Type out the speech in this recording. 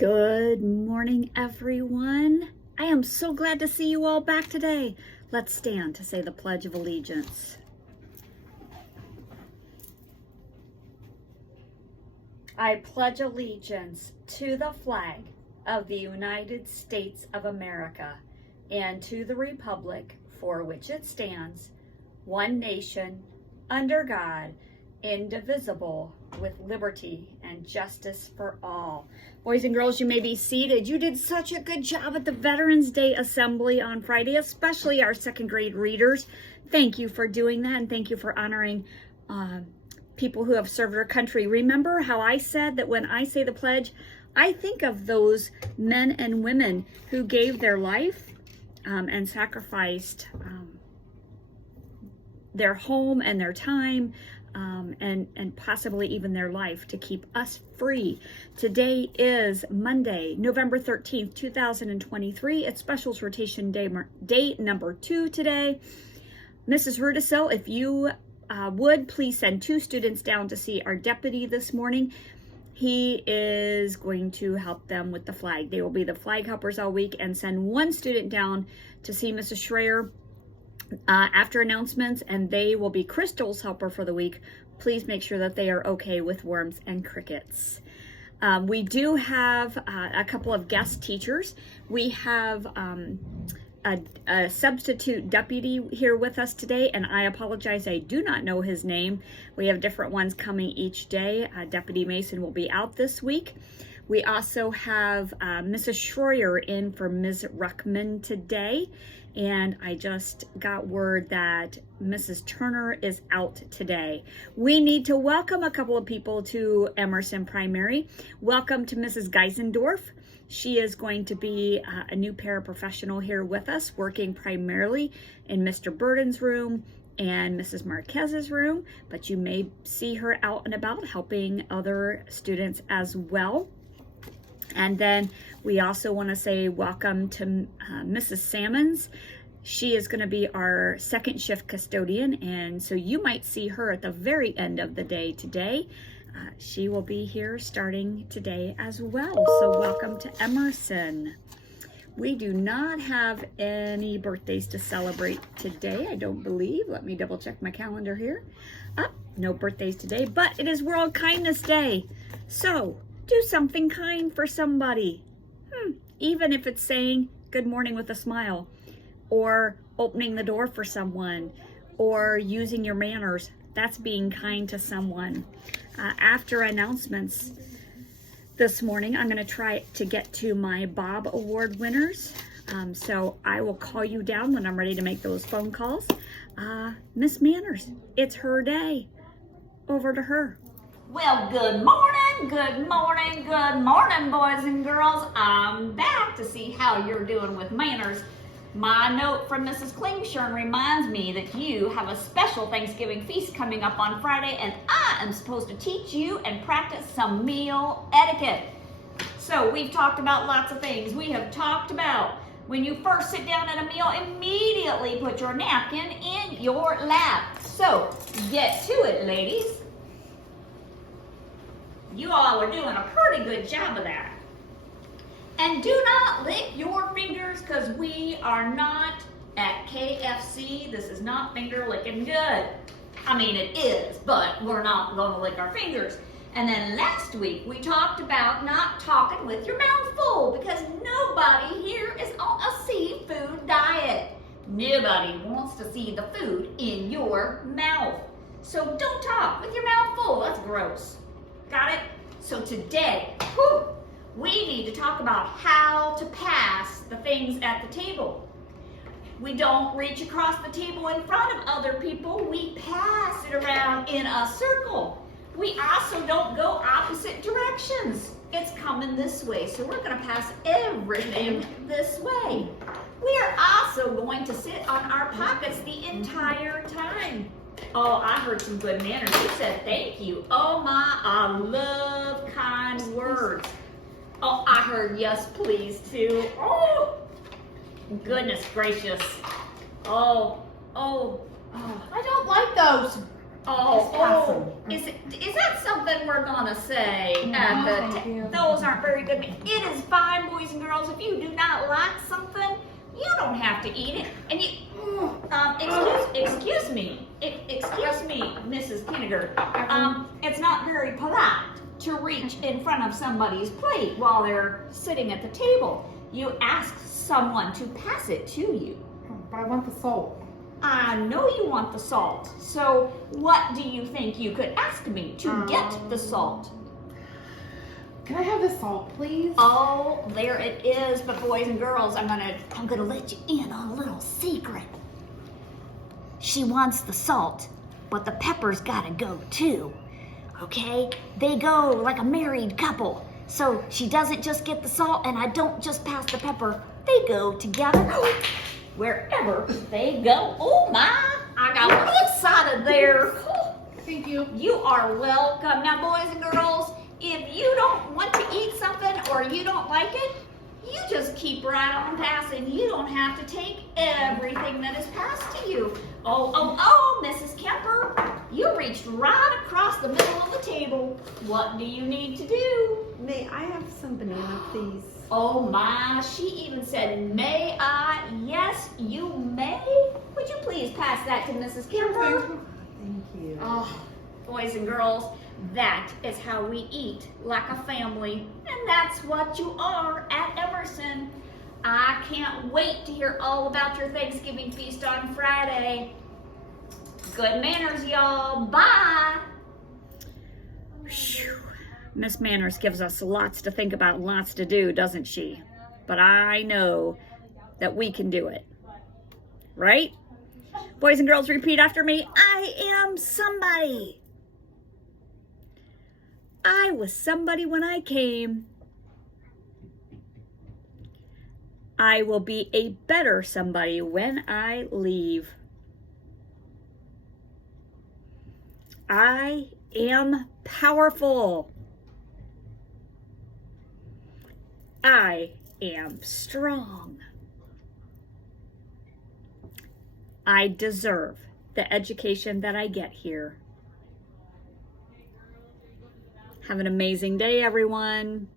Good morning, everyone. I am so glad to see you all back today. Let's stand to say the Pledge of Allegiance. I pledge allegiance to the flag of the United States of America and to the republic for which it stands, one nation, under God, indivisible, with liberty and justice for all. Boys and girls, you may be seated. You did such a good job at the Veterans Day Assembly on Friday, especially our second grade readers. Thank you for doing that, and thank you for honoring people who have served our country. Remember how I said that when I say the pledge, I think of those men and women who gave their life and sacrificed their home and their time and possibly even their life to keep us free. Today is Monday, November 13th, 2023. It's Specials Rotation Day number 2 today. Mrs. Rudisil, if you would please send 2 students down to see our deputy this morning. He is going to help them with the flag. They will be the flag helpers all week, and send 1 student down to see Mrs. Schreier after announcements, and they will be Crystal's helper for the week. Please make sure that they are okay with worms and crickets. We do have a couple of guest teachers. We have a substitute deputy here with us today, and I apologize, I do not know his name. We have different ones coming each day. Deputy Mason will be out this week. We also have Mrs. Schreier in for Ms. Ruckman today, and I just got word that Mrs. Turner is out today. We need to welcome a couple of people to Emerson Primary. Welcome to Mrs. Geisendorf. She is going to be a new paraprofessional here with us, working primarily in Mr. Burden's room and Mrs. Marquez's room, but you may see her out and about helping other students as well. And then we also want to say welcome to Mrs. Salmons. She is going to be our second shift custodian, and so you might see her at the very end of the day today. She will be here starting today as well. So welcome to Emerson. We do not have any birthdays to celebrate today, I don't believe. Let me double check my calendar here. No birthdays today, but it is World Kindness Day. So do something kind for somebody. Even if it's saying good morning with a smile, or opening the door for someone, or using your manners. That's being kind to someone. After announcements this morning, I'm going to try to get to my Bob Award winners. So I will call you down when I'm ready to make those phone calls. Miss Manners, it's her day. Over to her. Well, good morning, good morning, good morning, boys and girls. I'm back to see how you're doing with manners. My note from Mrs. Klingshern reminds me that you have a special Thanksgiving feast coming up on Friday, and I am supposed to teach you and practice some meal etiquette. So we've talked about lots of things. We have talked about when you first sit down at a meal, immediately put your napkin in your lap. So get to it, ladies. You all are doing a pretty good job of that. And do not lick your fingers, because we are not at KFC. This is not finger licking good. I mean, it is, but we're not going to lick our fingers. And then last week, we talked about not talking with your mouth full, because nobody here is on a seafood diet. Nobody wants to see the food in your mouth. So don't talk with your mouth full. That's gross. Got it? So today, we need to talk about how to pass the things at the table. We don't reach across the table in front of other people. We pass it around in a circle. We also don't go opposite directions. It's coming this way, so we're going to pass everything this way. We are also going to sit on our pockets the entire time. Oh, I heard some good manners. You said thank you. Oh my, I love kind words. Oh, I heard yes please too. Oh, goodness gracious. Oh. I don't like those. Oh, is that something we're gonna say at the thank you. those aren't very good. It is fine, boys and girls. If you do not like something, you don't have to eat it. And you, excuse me, Mrs. Kinniger. It's not very polite to reach in front of somebody's plate while they're sitting at the table. You ask someone to pass it to you. But I want the salt. I know you want the salt. So what do you think you could ask me to get the salt? Can I have the salt, please? Oh, there it is. But boys and girls, I'm gonna let you in on a little secret. She wants the salt, but the pepper's gotta go too. Okay? They go like a married couple. So she doesn't just get the salt and I don't just pass the pepper. They go together wherever they go. Oh my, I got a little excited there. Thank you. You are welcome. Now, boys and girls, if you don't want to eat something or you don't like it, you just keep right on passing. You don't have to take everything that is passed to you. Oh, Mrs. Kemper, you reached right across the middle of the table. What do you need to do? May I have some banana, please? Oh my, she even said, may I? Yes, you may. Would you please pass that to Mrs. Kemper? Thank you. Oh, boys and girls, that is how we eat, like a family. And that's what you are at Emerson. I can't wait to hear all about your Thanksgiving feast on Friday. Good manners, y'all. Bye. Phew. Miss Manners gives us lots to think about and lots to do, doesn't she? But I know that we can do it. Right? Boys and girls, repeat after me. I am somebody. I was somebody when I came. I will be a better somebody when I leave. I am powerful. I am strong. I deserve the education that I get here. Have an amazing day, everyone.